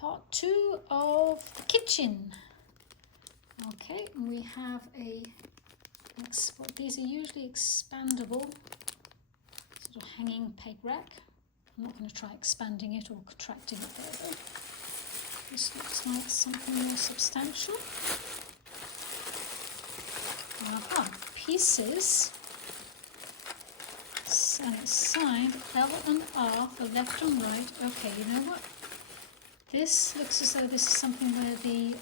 Part 2 of the kitchen. Okay, we have these are usually expandable sort of hanging peg rack. I'm not going to try expanding it or contracting it further. This looks like something more substantial. Aha, pieces. And it's signed L and R for left and right. Okay, you know what? This looks as though this is something where the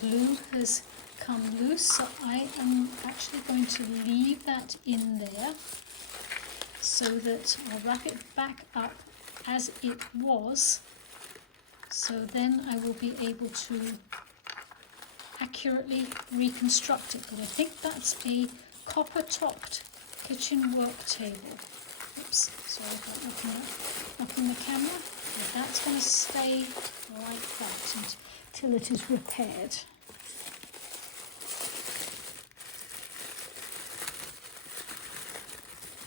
glue has come loose, so I am actually going to leave that in there so that I'll wrap it back up as it was, so then I will be able to accurately reconstruct it. But I think that's a copper-topped kitchen work table. Oops, sorry about knocking the camera. But that's going to stay like that until it is repaired.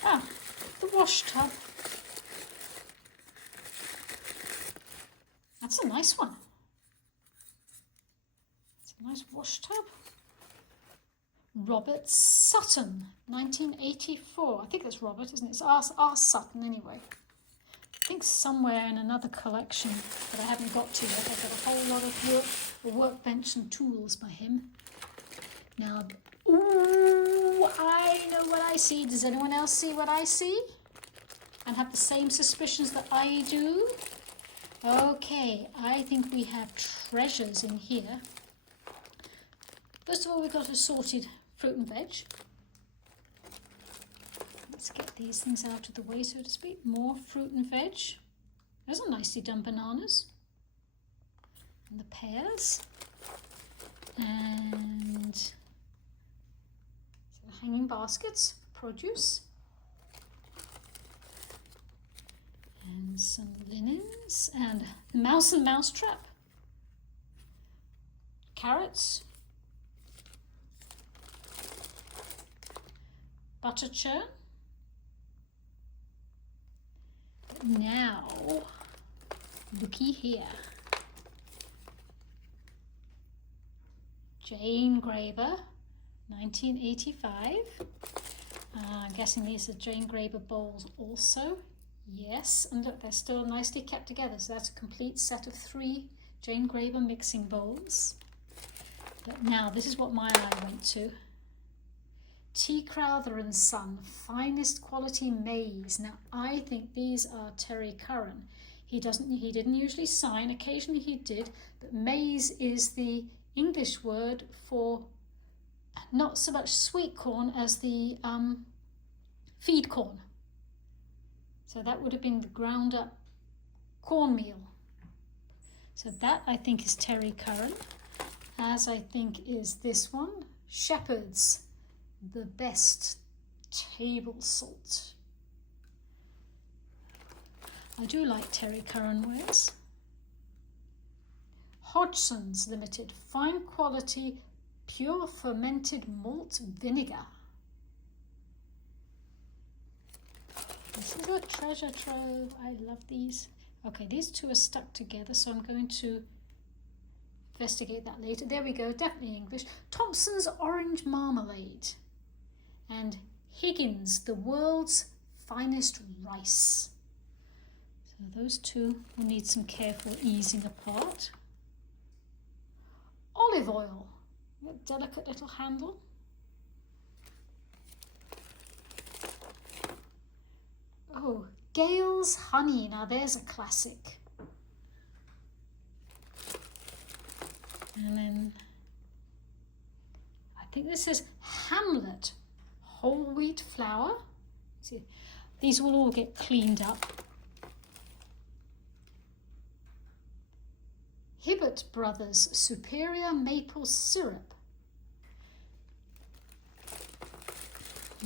Ah, the wash tub. That's a nice one. It's a nice wash tub. Robert Sutton, 1984. I think that's Robert, isn't it? It's R. Sutton anyway. I think somewhere in another collection that I haven't got to yet. I've got a whole lot of workbench and tools by him. Now, ooh, I know what I see. Does anyone else see what I see? And have the same suspicions that I do? Okay, I think we have treasures in here. First of all, we've got assorted fruit and veg. Let's get these things out of the way, so to speak. More fruit and veg. Those are nicely done bananas. And the pears. And some hanging baskets for produce. And some linens. And mouse and mousetrap. Carrots. Butter churn. Now, looky here. Jane Graber, 1985. I'm guessing these are Jane Graber bowls also. Yes, and look, they're still nicely kept together. So that's a complete set of 3 Jane Graber mixing bowls. But now, this is what my eye went to. T. Crowther and Son, finest quality maize. Now, I think these are Terry Curran. He didn't usually sign, occasionally he did, but maize is the English word for not so much sweet corn as the feed corn. So that would have been the ground up cornmeal. So that I think is Terry Curran, as I think is this one, Shepherd's. The best table salt. I do like Terry Curran wares. Hodgson's Limited, fine quality, pure fermented malt vinegar. This is a treasure trove. I love these. Okay, these two are stuck together, so I'm going to investigate that later. There we go, definitely English. Thompson's Orange Marmalade. And Higgins, the world's finest rice. So those two will need some careful easing apart. Olive oil, a delicate little handle. Oh, Gale's Honey, now there's a classic. And then I think this is Hamlet. Whole wheat flour. See, these will all get cleaned up. Hibbert Brothers Superior Maple Syrup.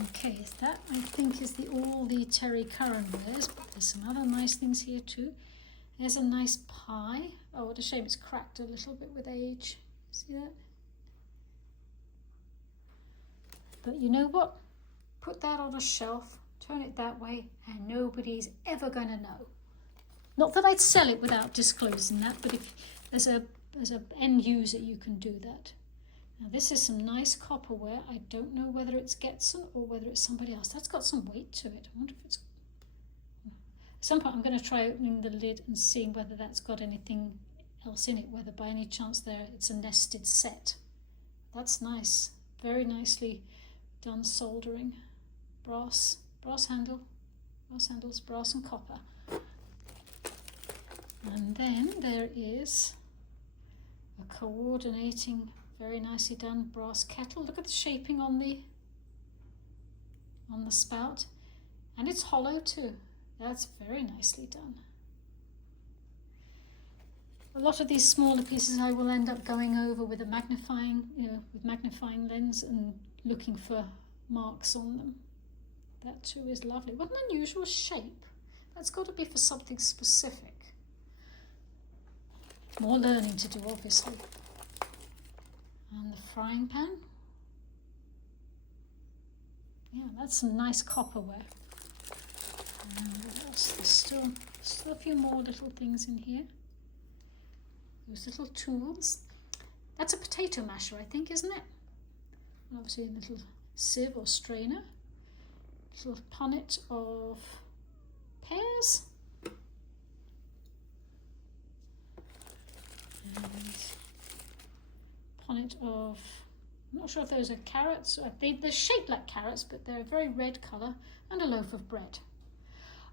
Okay, that I think is all the Terry Curran wares, but there's some other nice things here too. There's a nice pie. Oh, what a shame it's cracked a little bit with age. See that? But you know what? Put that on a shelf, turn it that way, and nobody's ever going to know. Not that I'd sell it without disclosing that, but if as a end user you can do that. Now this is some nice copperware. I don't know whether it's Getson or whether it's somebody else. That's got some weight to it. I wonder if it's... At some point I'm going to try opening the lid and seeing whether that's got anything else in it, whether by any chance there it's a nested set. That's nice. Very nicely done soldering. Brass handles, brass and copper. And then there is a coordinating, very nicely done brass kettle. Look at the shaping on the spout, and it's hollow too. That's very nicely done. A lot of these smaller pieces I will end up going over with a magnifying lens and looking for marks on them. That too is lovely. What an unusual shape. That's got to be for something specific. More learning to do, obviously. And the frying pan. Yeah, that's some nice copperware. And what else? There's still a few more little things in here. Those little tools. That's a potato masher, I think, isn't it? And obviously a little sieve or strainer. Little punnet of pears. And punnet of, I'm not sure if those are carrots. They're shaped like carrots, but they're a very red colour, and a loaf of bread.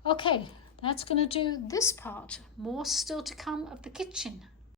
Okay, that's going to do this part. More still to come of the kitchen.